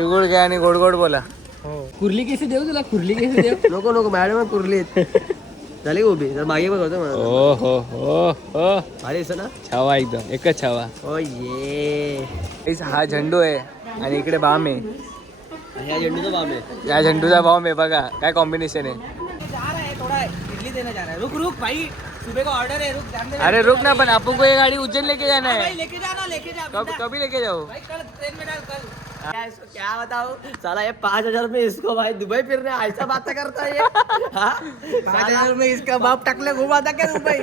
तिळगुळ घ्या आणि गोड गोड बोला. कुर्ली केसी देऊ तुला, कुर्ली केसी देऊ. नको नको मॅडम कुर्ली झाली उभी तर मागे बघ हो हो हो हो अरे ना छावा एकदम एकच छावा. ओ ये हा झेंडू आहे आणि इकडे बाम आहे. ह्या झेंडूचा बाम आहे. या झेंडूचा बॉम्ब आहे बघा काय कॉम्बिनेशन आहे. थोड़ा इडली देना जा रहा है. रुक रुक भाई, सुबह का ऑर्डर है. रुक अरे रुक ना, पण आपको को ये गाड़ी उज्जैन लेके जाना है. लेके जाना, लेके जा. कभी लेके जाओ. भाई कल ट्रेन में डाल कल. क्या बताओ साला ये 5,000 में इसको भाई दुबई फिरने ऐसा बात करता है ये. 5,000 में इसका बाप टकले घुमाता क्या दुबई.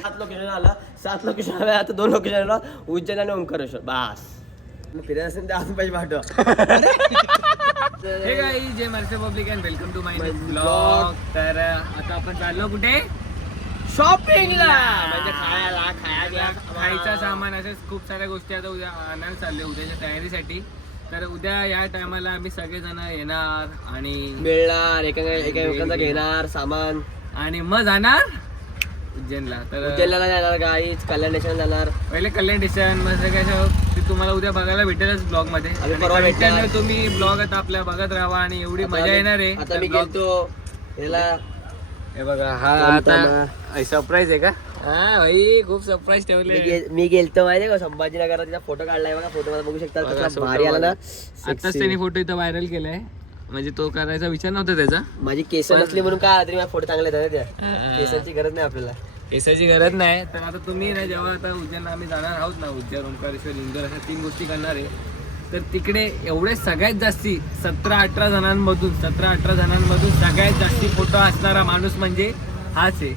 7 लोकेशन आला, 7 लोकेशन आला. आता 2 लोकेशन आला, उज्जैन आणि ओंकारेश्वर. बस फिरायला असेल तर अजून पैसे पाठवा. हे गाईज, जय Maharashtra public and welcome to my blog. तर आता आपण चाललो कुठे? शॉपिंगला म्हणजे खायला खायचा सामान असेच खूप साऱ्या गोष्टी आता उद्या आणायला चालले उद्याच्या तयारीसाठी. तर उद्या या टायमाला आम्ही सगळेजण येणार आणि मिळणार एका घेणार सामान आणि मग जाणार उज्जैनला. तर उज्जैनला जाणार गाईच, कल्याण स्टेशन जाणार. पहिले कल्याण स्टेशन मग सगळ्याचं ते तुम्हाला उद्या बघायला भेटेलच ब्लॉग मध्ये. आम्ही परवा भेटणार. तुम्ही ब्लॉग आता आपल्या बघत राहा आणि एवढी मजा येणार आहे. आता मी गेलतो याला, हे बघा हा आता सरप्राईज आहे का? हा भाई खूप सरप्राईज ठेवले. मी गेलतो माहिती का संभाजीनगरात, तिचा फोटो काढलाय बघा. फोटो मला बघू शकता कसा भारी आला ना. आताच त्यांनी फोटो इथं व्हायरल केलाय, म्हणजे तो करायचा विचार नव्हता त्याचा. माझी केस नसली म्हणून काय तरी माझा फोटो चांगले येतात त्या. केसांची गरज नाही आपल्याला, केसाची गरज नाही. तर आता तुम्ही ना जेव्हा आता उज्जैनला आम्ही जाणार आहोत ना, उज्जैन, ओंकारेश्वर, इंदोर अशा 3 गोष्टी करणार आहे. तर तिकडे एवढे सगळ्यात जास्ती 17-18 जणांमधून सगळ्यात जास्ती फोटो असणारा माणूस म्हणजे हाच आहे.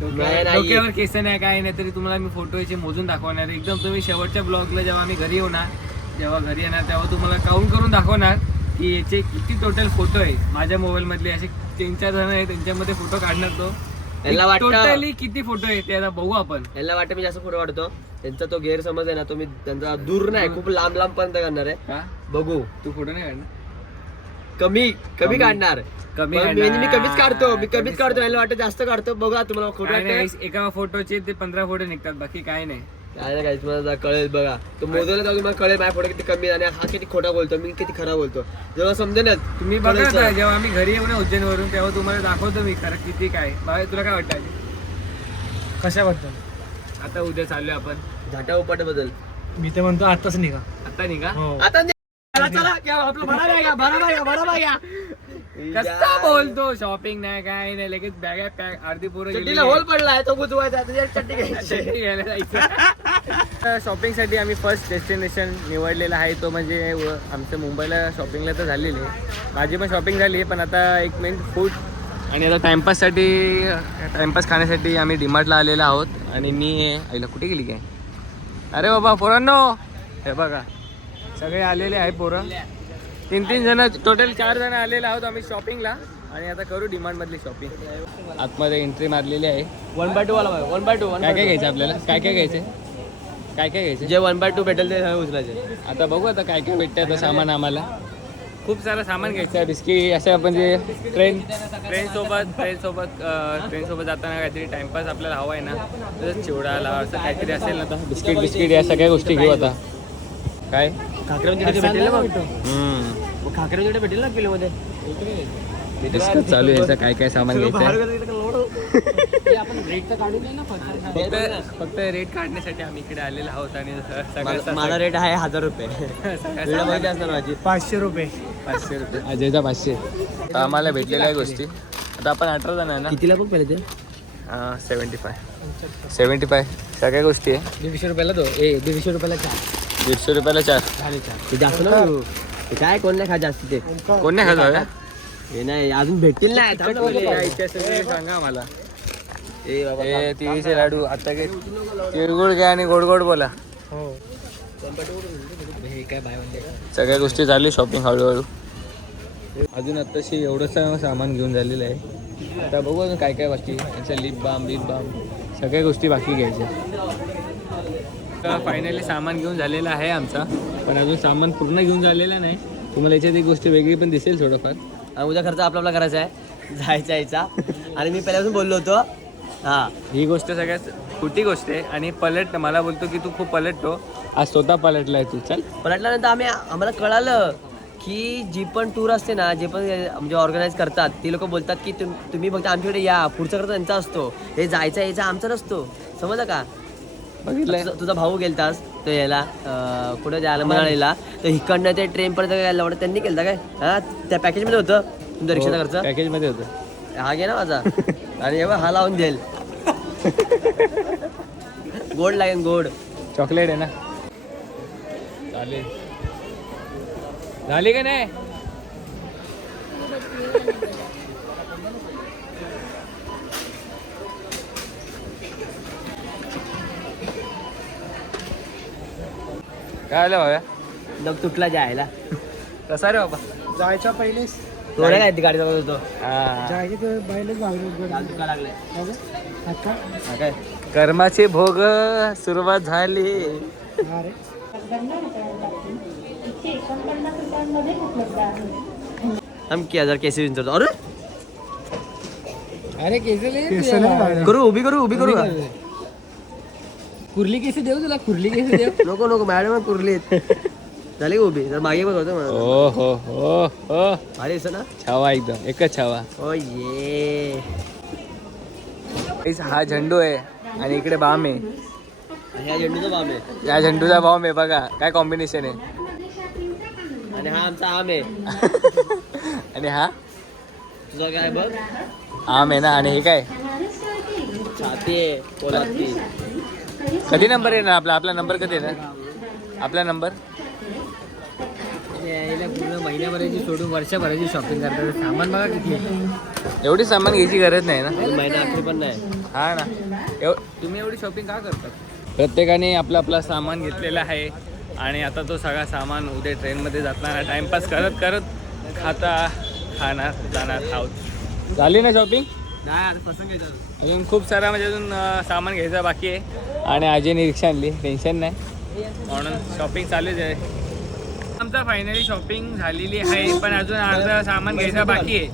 डोक्यावर केस नाही काय नाही, तरी तुम्हाला मी फोटो याचे मोजून दाखवणार आहे. एकदम तुम्ही शेवटच्या ब्लॉगला जेव्हा आम्ही घरी येणार तेव्हा तुम्हाला काउंट करून दाखवणार की याचे किती टोटल फोटो आहे. माझ्या मोबाईल मधले असे 3-4 जण आहेत, त्यांच्यामध्ये फोटो काढणार तो. टोटली किती फोटो आहे ते आता बघू आपण. यांना वाटतं मी जास्त फोटो काढतो, त्यांचा तो गैरसमज आहे ना, तो मी त्यांचा दूर नाही खूप लांब पर्यंत करणार आहे. बघू तू फोटो नाही काढणार? कमी काढणार. मी कमीच काढतो. यांना वाटतं जास्त काढतो. बघा तुम्हाला फोटो एका फोटोचे ते 15 फोटो निघतात, बाकी काय नाही. काय नाही, तुम्हाला कळेल बघा. तो मोजवलं तर मला कळेल माझा फोटो किती कमी आणि हा किती खोटा बोलतो, मी किती खरा बोलतो. जेव्हा समजेल तुम्ही बघा जेव्हा आम्ही घरी येऊ ना उज्जैन वरून, तेव्हा तुम्हाला दाखवतो मी खरं किती काय. बाबा तुला काय वाटतं? कशा वाटतं? आता उद्या चाललोय आपण झाटा उपाट बदल. मी तर म्हणतो आताच निघा. आता निघा. आता बरा कसा बोलतो? शॉपिंग नाही काय नाही, लगेच बॅग पॅक अर्धी पोरं होल पडलाय तो गुजवायचा, चट्टी घ्यायची. शॉपिंग साठी आम्ही फर्स्ट डेस्टिनेशन निवडलेला आहे तो म्हणजे आमच्या मुंबईला शॉपिंगला तर झालेली आहे. माझी पण शॉपिंग झाली आहे, पण आता एक मेन फूड आणि आता टाइमपास खाण्यासाठी आम्ही डीमार्टला आलेलो आहोत. आणि मी आईला कुठे गेली काय? अरे बाबा पोरांनो, हे बघा सगळे आलेले आहे पोरं. 3 जण टोटल 4 जण आलेले आहोत आम्ही शॉपिंगला. आणि आता करू डिमांड मधली शॉपिंग. आतमध्ये एंट्री मारलेली आहे. 1x2 वाला 1x2 काय घ्यायचं आपल्याला? काय घ्यायचं? जे 1x2 भेटेल ते उचलायचे. आता बघू आता काय भेटतं आता सामान. आम्हाला खूप सारं सामान घ्यायचं आहे. बिस्किट असं म्हणजे ट्रेन सोबत जाताना काहीतरी टाइमपास आपल्याला हवा आहे ना, तसंच चिवडाला असं काहीतरी असेल ना, तर बिस्किट या सगळ्या गोष्टी घेऊ आता. काय खाकरे भेटेल ना किलो मध्ये. डिस्कस चालू आहे काय सामान घ्यायचं. फक्त रेट काढण्यासाठी आम्ही इकडे आलेलो आहोत. आणि माझा रेट आहे 1000 रुपये. माहिती असणार माझी 500 रुपये. अजयचा 500. आम्हाला भेटलेल्या आहे गोष्टी. आता आपण 18 जण आहे ना. कितीला बघ पहिले ते? 75 सगळ्या गोष्टी आहे. 150 रुपयाला 150 रुपयाला 4. 150 रुपयाला 4. जास्त ना काय कोण नाही खा जास्त ते. कोण नाही खात? हे नाही अजून भेटतील नाही. सांगा मला. तिळीचे लाडू आता काय? तिळगुळ घ्या आणि गोड गोड बोला. सगळ्या गोष्टी चालू शॉपिंग हळूहळू. अजून आत्ताशी एवढंच सामान घेऊन झालेलं आहे. आता बघू अजून काय बाकी. लिप बाम सगळ्या गोष्टी बाकी घ्यायच्या. फायनली सामान घेऊन झालेलं आहे आमचा, पण अजून सामान पूर्ण घेऊन झालेलं नाही. तुम्हाला याच्यात एक गोष्ट वेगळी पण दिसेल थोडंफार. उद्या खर्च आपला करायचा आहे, जायचा यायचा. आणि मी पहिल्यापासून बोललो होतो. ही गोष्ट सगळ्यात खोटी गोष्ट आहे. आणि मला बोलतो की तू खूप पलटतो, आज स्वतः पलटलाय तू. चल पलटल्यानंतर आम्हाला कळालं की जी पण टूर असते ना, जे पण म्हणजे ऑर्गनाईज करतात ती लोक बोलतात की तुम्ही फक्त आमच्याकडे या, पुढचा खर्च त्यांचा असतो, हे जायचा यायचा आमचा नसतो. समजलं का? बघितलंय. तुझा भाऊ गेलतास तो याला कुठे जायला मनालीला, तर इकडनं ते ट्रेन पर्यंत यायला वाटत त्यांनी केलं काय? हा, त्या पॅकेजमध्ये होतं तुमच्या रिक्षाचा खर्च. पॅकेज मध्ये होतं. हा घे ना माझा. आणि एवढा हा लावून देईल. गोड लागेल गोड. चॉकलेट आहे ना. चालेल. झाली का नाही? काय आलं भाव्या? डग तुटला जायला. कसा रे बाबा? जायच्या पहिलेच थोडं काय ती गाडी चालवत होतो. हा. जायचे पहिलेच काल दुखा लागले. हा काय? कर्माचे भोग सुरुवात झाली. हम की 1000 केसेस विचारतो. अरे अरे केस करू उभी करू का? कुर्ली केस देऊ तुला, कुर्ली केस देऊ. नको मॅडम कुरलीत झाली का उभी? तर मागे पण करतो मला. ओ हो अरे असं ना. छावा एकदम एकच छावा. ओ ये हा झेंडू आहे आणि इकडे बाम आहे. ह्या झेंडूचा बाम आहे या झेंडूचा बॉम्ब आहे. बघा काय कॉम्बिनेशन आहे. आणि हा आमचा आम आहे. आणि हा तुझा काय बघ? आम आहे ना. आणि हे काय? छाती आहे कोलाती. कधी नंबर आहे ना आपला नंबर कधी आहे ना आपला नंबर? पूर्ण महिन्याभराची सोडून वर्षभराची शॉपिंग करतात. सामान बघा किती आहे. एवढी सामान घ्यायची गरज नाही ना. महिना अखेर पण नाही. हा ना. तुम्ही एवढी शॉपिंग का करता? प्रत्येकाने आपला सामान घेतलेला आहे आणि आता तो सगळा सामान उद्या ट्रेनमध्ये जाताना टाइमपास करत खाणार जाणार आहोत. झाली ना शॉपिंग? नाही आता पसंत घ्यायचं. अजून खूप सारा म्हणजे अजून सामान घ्यायचं बाकी आहे. आणि आजीने रिक्षा आणली, टेन्शन नाही, म्हणून शॉपिंग चालूच आहे. आमचा फायनली शॉपिंग झालेली आहे, पण अजून अर्धा सामान घ्यायचा बाकी आहे.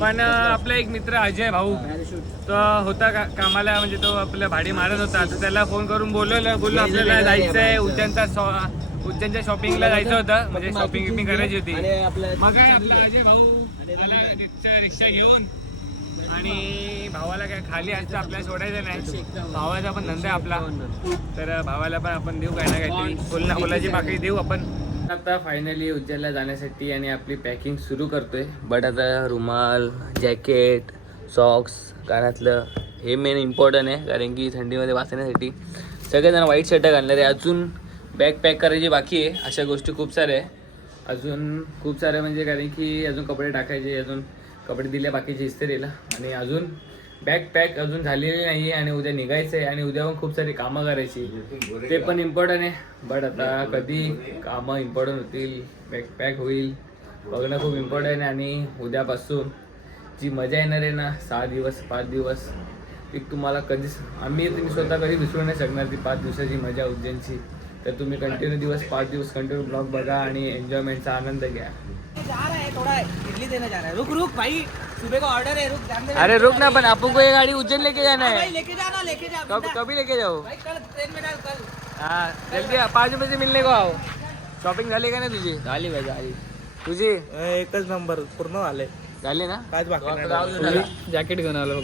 पण आपला एक मित्र अजय भाऊ तो होता कामाला, म्हणजे तो आपलं भाडी मारत होता, तर त्याला फोन करून बोललो आपल्याला जायचं आहे उज्जैनच्या शॉपिंगला जायचं होतं, म्हणजे शॉपिंग करायची होती. मग आपला अजय भाऊ रिक्षा घेऊन, आणि भावाला काय खाली असतं आपल्याला सोडायचं नाही, भावाचा पण धंदा आहे आपला, तर भावाला पण आपण देऊ काय ना काहीतरी फुलाची पाकळी देऊ आपण. आता फायनली उज्जैनला जाण्यासाठी आणि आपली पॅकिंग सुरू करतोय. बट आता रुमाल, जॅकेट, सॉक्स, कानातलं हे मेन इम्पॉर्टंट आहे, कारण की थंडीमध्ये वाचण्यासाठी सगळेजण व्हाईट शर्ट घालणार आहे. अजून बॅग पॅक करायची बाकी आहे, अशा गोष्टी खूप साऱ्या आहे अजून, खूप साऱ्या म्हणजे, कारण की अजून कपडे टाकायचे, अजून कपडे दिले बाकीचे इस्त्रीला, आणि अजून बॅग पॅक अजून झालेली नाही आहे, आणि उद्या निघायचं आहे, आणि उद्या पण खूप सारी कामं करायची, ते पण इम्पॉर्टंट आहे. बट आता कधी कामं इम्पॉर्टंट होतील, बॅग पॅक होईल बघणं खूप इम्पॉर्टंट आहे. आणि उद्यापासून जी मजा येणार आहे ना, 6 दिवस 5 दिवस, ती तुम्हाला कधीच तुम्ही स्वतः कधी विसरू नाही शकणार ती 5 दिवसाची मजा उज्जैनची. तर तुम्ही कंटिन्यू 5 दिवस कंटिन्यू ब्लॉग बघा आणि एन्जॉयमेंटचा आनंद घ्या. जा रहा है, थोड़ा इडली देने जा रहा है. रुक भाई, सुबह का ऑर्डर है. रुक जान दे. अरे रुक ना, पण आपको ये गाड़ी उज्जैन लेके जाना भाई है. लेके जा. कभी लेके जाओ. भाई कल ट्रेन में डाल कल. हाँ जल्दी 5 बजे मिलने को आओ. शॉपिंग झाली का नाही तुझी? झाली भाई झाली. तुझी एकच नंबर पूर्ण झाले. झाली ना? काहीच बाकी नाही. जॅकेट घेऊन आलो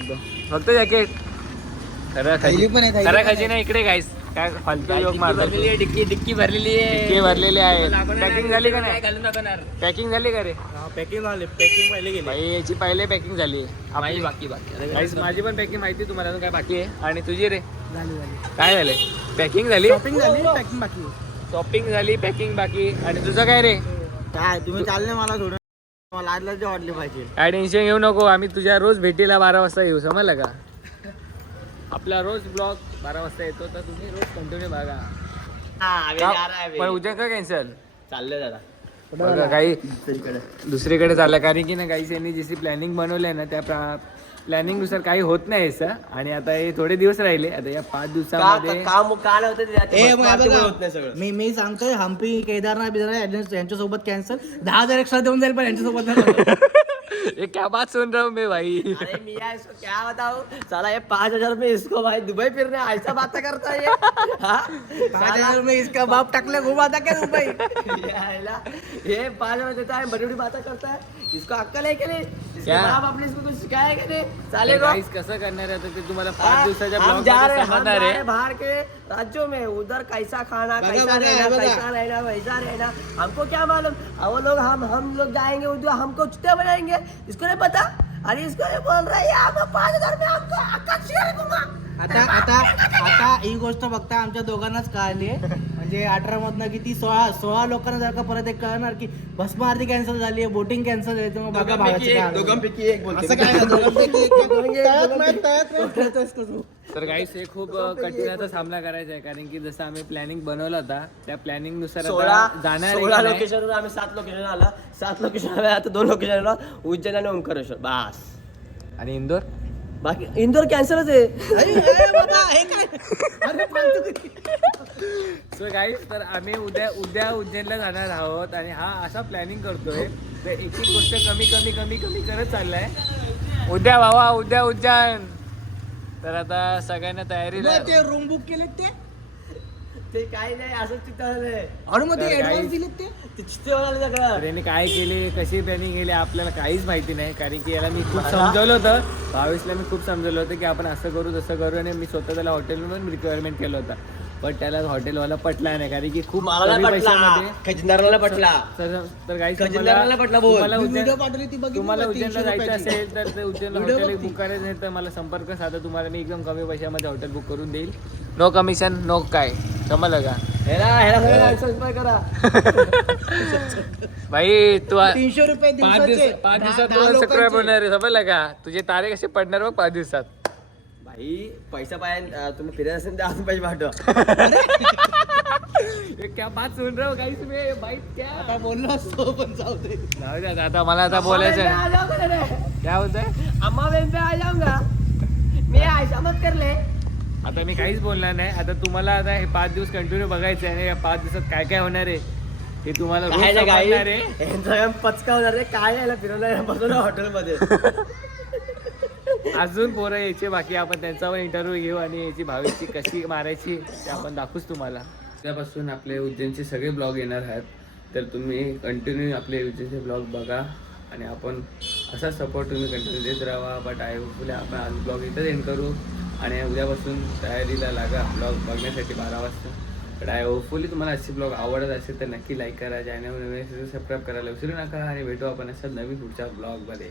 फक्त जॅकेट. खरा खजिना इकडे गाईस, काय फालतू योग मारतो. डिक्की भरलेली आहे. डिक्की भरलेले आहे. पॅकिंग झाली का नाही? घालून दाखवणार. पॅकिंग झाली का रे? पॅकिंग झाले, पॅकिंग पहिले गेली. भाई याची पहिले पॅकिंग झाली. बाकी गाईस माझी पण पॅकिंग माहिती तुम्हाला, अजून काय बाकी आहे? आणि तुझी रे झाली. काय झालंय? पॅकिंग झाली, शॉपिंग झाली, पॅकिंग बाकी. शॉपिंग झाली, पॅकिंग बाकी. आणि तुझं काय रे? काय तुम्ही चालले मला सोडून, मला आजला जे वाटले पाहिजे. काय टेन्शन घेऊ नको, आम्ही तुझ्या रोज भेटीला 12 वाजता येऊ, समजलं का? आपला रोज ब्लॉग 12 वाजता येतो, तर तुम्ही रोज कंटिन्यू बघा. पण उद्या का कॅन्सल चाललंय दादा. बघा काही दुसरीकडे चाललं, कारण की ना काही यांनी जशी प्लॅनिंग बनवलंय ना, त्या प्लॅनिंग नुसार काही होत नाही असं. आणि आता हे थोडे दिवस राहिले, आता या 5 दिवसामध्ये काम काल होतं. मी सांगतोय, हम्पी केदारनाथ बिदारनाथ यांच्यासोबत कॅन्सल. 10,000 एक्स्ट्रा देऊन जाईल, पण यांच्यासोबत नाही. ये क्या बात सुन रहा हूँ मैं भाई. अरे मियाँ इसको क्या बताऊं, साला ये 5,000 में इसको भाई दुबई फिरने ऐसा बात करता है ये. हाँ? 5,000 में इसका बाप टकले घुमाता क्या दुबई. ये 5,000 देता है, बड़ी बड़ी बातें करता है. इसको अक्कल है की नाही, इसके क्या? बाप आपने इसको कुछ सिखाया की नाही. साले तर को guys, कसं करणार आहे आता ते तुम्हाला 5 दिवसाच्या हम ब्लॉग जा मध्ये रहे हम समजणार जा आहे. रहे बाहर के राज्यों में, उधर कैसा खाना, कैसा रहना, वैसा रहना, हमको क्या मालूम. वो लोग हम लोग जाएंगे उधर, हमको चुतिया बनाएंगे. इसको नहीं पता. अरे इसको ये बोल रहा है हम 5,000 में हमको अक्कल शेअर दूंगा. आता ही गोष्ट बघता आमच्या दोघांनाच कळली म्हणजे 18 मधनं किती 16 लोकांना जर का परत एक कळणार की भस्म आरती कॅन्सल झाली आहे, बोटिंग कॅन्सल झाली, तर मग बघा भावाची काय हाल होईल. दोघांपैकी एक बोलतो. असं काय नाही, दोघांपैकी एक बोलतो. तर गाईस हे खूप कठीणाचा सामना करायचा आहे कारण की जसं आम्ही प्लॅनिंग बनवला होता त्या प्लॅनिंग नुसार आता जाणार आहे 16 का नाही? लोकेशनवर आम्ही 7 लोकेशन आला. 7 लोकेशन आता 2 लोकेशन उज्जैन आणि ओंकारेश्वर बस. आणि इंदोर बाकी इंदोर कॅन्सलच आहे. सो गाईस तर आम्ही उद्या उज्जैनला जाणार आहोत आणि हा असा प्लॅनिंग करतोय तर एक एक गोष्ट कमी करत चाललाय. उद्या भावा उद्या उज्जैन. तर आता सगळ्यांना तयारीला ते रूम बुक केलेत ते काही नाही असंच तिथं आलंय. आणि मग ते तर ऍडव्हान्स guys, दिलेत ते ते चित्ते होणार सगळं. तर यांनी काय केले कशी प्लॅनिंग केली आपल्याला काहीच माहिती नाही कारण की याला मी खूप समजवलं होतं. 22ला मी खूप समजवलं होतं की आपण असं करू तसं करू आणि मी स्वतः त्याला हॉटेलमधून रिक्वायरमेंट केलं होतं पण त्याला हॉटेलवाला पटला नाही कारण की खूप मला कमी पटला, पैशामध्ये खजिनदाराला पटला. तर गाईस खजिनदाराला पटला बोल. व्हिडिओ पाठवली ती बघितली तुम्हाला का? उज्जैनला 300 जायचं रुपयाची. असेल तर ते उज्जैनला Video हॉटेल बघ ती. बुक करायचं असेल तर मला संपर्क साधा तुम्हाला मी एकदम कमी पैशामध्ये हॉटेल बुक करून देईल. नो कमिशन नो काय समजलं का ह्याला सगळ्यांना सबस्क्राईब करा. भाई तू 300 रुपये दिवसाचे. 5 दिवसात 10 तुला सबस्क्राईब लोकांचे. होणार आहे समजलं का तुझे तारीख असे पडणार बघ 5 दिवसात. भाई पैसा पाहिजे तुम्ही फिरायला असेल तर अजून पैसे पाठवा. ये क्या बात सुन रहे हो गाइस में भाई क्या आता बोललो असतो पण जाऊ दे. जाऊ द्या आता मला आता बोलायचं आहे. आ जाओगे रे. काय बोलतोय अम्मा बहन पे आ जाऊंगा मी ऐसा मत कर ले. आता मी काहीच बोलणार नाही. आता तुम्हाला आता हे 5 दिवस कंटिन्यू बघायचं आहे आणि या 5 दिवसात काय काय होणार आहे हे तुम्हाला रोज काय नाही समजणार आहे. यांचा पचका होणार रे. काय यायला फिरवलं बसून हॉटेलमध्ये. अजून पोरं यायचे बाकी आपण त्यांचा पण इंटरव्ह्यू घेऊ आणि याची भावीची कशी मारायची ते आपण दाखवूच तुम्हाला. त्यापासून आपले उज्जैनचे सगळे ब्लॉग येणार आहेत तर तुम्ही कंटिन्यू आपले उज्जैनचे ब्लॉग बघा आणि आपण असा सपोर्ट तुम्ही कंटिन्यू देत राहा. बट आय होपफुली आपण आज ब्लॉग इथंच एंड करू आणि उद्यापासून तयारीला लागा ब्लॉग बघण्यासाठी 12 वाजता. बट आय होपफुली तुम्हाला असे ब्लॉग आवडत असेल तर नक्की लाईक करा, चॅनल नवीन असेल तर सबस्क्राईब करायला विसरू नका आणि भेटू आपण असं नवीन पुढच्या ब्लॉगमध्ये.